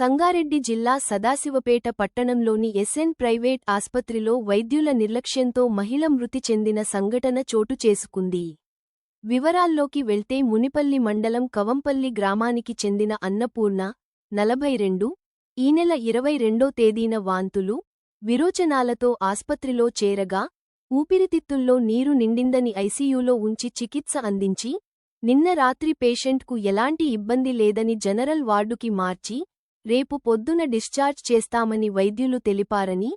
సంగారెడ్డి జిల్లా సదాశివపేట పట్టణంలోని SN private ఆస్పత్రిలో వైద్యుల నిర్లక్ష్యంతో మహిళ మృతి చెందిన సంఘటన చోటు చేసుకుంది. వివరాల్లోకి వెళ్తే మునిపల్లి మండలం కవంపల్లి గ్రామానికి చెందిన అన్నపూర్ణ నలభై రెండు ఈ నెల ఇరవై రెండో తేదీన వాంతులు విరోచనాలతో ఆస్పత్రిలో చేరగా ఊపిరితిత్తుల్లో నీరు నిండిందని ఐసీయూలో ఉంచి చికిత్స అందించి నిన్న రాత్రి పేషెంట్కు ఎలాంటి ఇబ్బంది లేదని జనరల్ వార్డుకి మార్చి రేపు పొద్దున డిశ్చార్జ్ చేస్తామని వైద్యులు తెలిపారని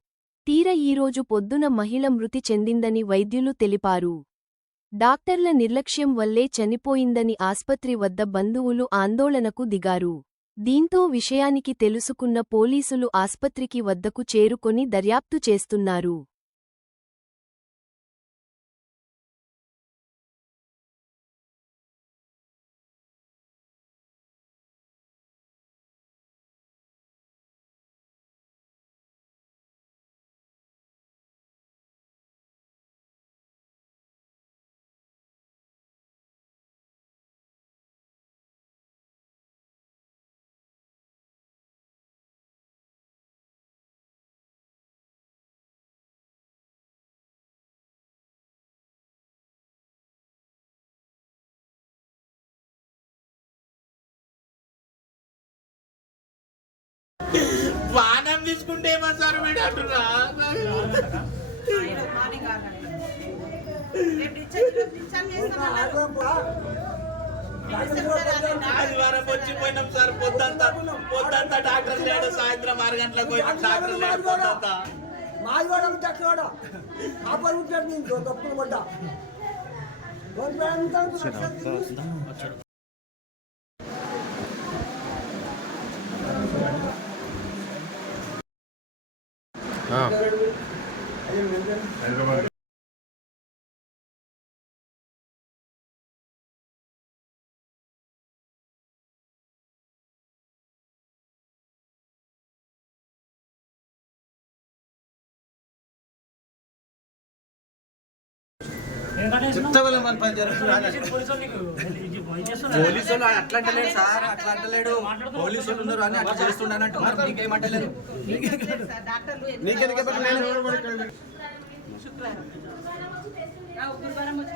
తీర ఈరోజు పొద్దున మహిళ మృతి చెందిందని వైద్యులు తెలిపారు. డాక్టర్ల నిర్లక్ష్యం వల్లే చనిపోయిందని ఆస్పత్రి వద్ద బంధువులు ఆందోళనకు దిగారు. దీంతో విషయానికి తెలుసుకున్న పోలీసులు ఆస్పత్రికి వద్దకు చేరుకొని దర్యాప్తు చేస్తున్నారు. వానం తీసుకుంటే ఏమంటారు మేడం అంటున్నా? ఆదివారం వచ్చి పోయినాం సార్ పొద్దంతా పొద్దంతా డాక్టర్ లేడు సాయంత్రం ఆరు గంటలకు పోయినాం డాక్టర్ లేడు పొద్దంతా. మాది కూడా ఉంటే అట్లా కూడా ఆపలు ఉంటాడు నేను తప్పులు పడ్డా హైదరాబాద్ పోలీసులు అట్లా అంటలేడు సార్ అట్లా అంటలేడు పోలీసులు ఉన్నారు అని అట్లా చేస్తున్నాను అంటున్నారు నీకేమంటలేరు నీకెందుకు? వచ్చి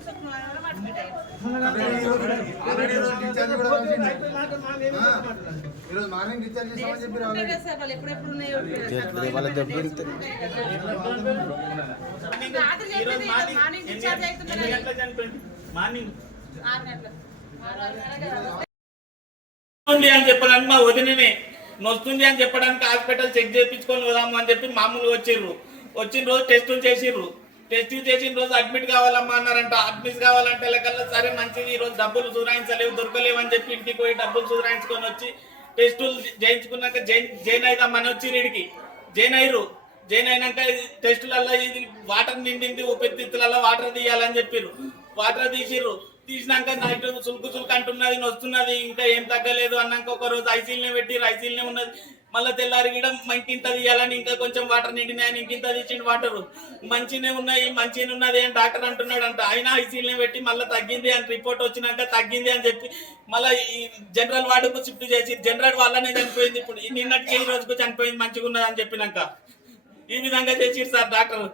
శుక్రవారం ఈరోజు మార్నింగ్ డిశ్చార్జ్ చేస్తామని చెప్పి రావాలి సార్ వాళ్ళు ఎప్పుడెప్పుడు ఉన్నాయో రాత్రి చెప్పింది మార్నింగ్ డిశ్చార్జ్ అవుతున్నారు మార్నింగ్ ఆరు గంటలకు వస్తుంది అని చెప్పడానికి మా వదిననే. నొస్తుంది అని చెప్పడానికి హాస్పిటల్ చెక్ చేయించుకొని వదాము అని చెప్పి మామూలుగా వచ్చిర్రు. వచ్చిన రోజు టెస్టులు చేసిర్రు. టెస్ట్ చేసిన రోజు అడ్మిట్ కావాలమ్మా అన్నారంట. అడ్మిట్ కావాలంటే లెక్కల్లో సరే మంచిది ఈ రోజు డబ్బులు సురాయించలేవు దొరకలేవు అని చెప్పి ఇంటికి పోయి డబ్బులు సురాయించుకొని వచ్చి టెస్టులు చేయించుకున్నాక జైన్ జైన్ అయిదామని వచ్చి రీడికి జైన్ అయ్యారు జైన్ అయినాక టెస్టులలో ఇది వాటర్ నిండింది ఊపిరితిత్తులలో వాటర్ తీయాలని చెప్పిర్రు. వాటర్ తీసిర్రు. తీసినాక నైట్ చులుకు చులుకు అంటున్నది వస్తున్నది ఇంకా ఏం తగ్గలేదు అన్నాక ఒక రోజు ఐసీల్నే పెట్టి ఐసీల్నే ఉన్నది. మళ్ళీ తెల్లారి కూడా ఇంకింత తీయాలని ఇంకా కొంచెం వాటర్ నిండినాయని ఇంకింత తీసిండు వాటర్. మంచినే ఉన్నాయి మంచిగా ఉన్నది అని డాక్టర్ అంటున్నాడు అంట అయినా ఐసీల్నే పెట్టి మళ్ళీ తగ్గింది అని రిపోర్ట్ వచ్చినాక తగ్గింది అని చెప్పి మళ్ళీ ఈ జనరల్ వార్డుకు షిఫ్ట్ చేసి జనరల్ వాళ్ళనే చనిపోయింది ఇప్పుడు. నిన్నటికి ఈ రోజుకు చనిపోయింది మంచిగా ఉన్నది అని చెప్పినాక. ఈ విధంగా చేసిరు సార్ డాక్టర్.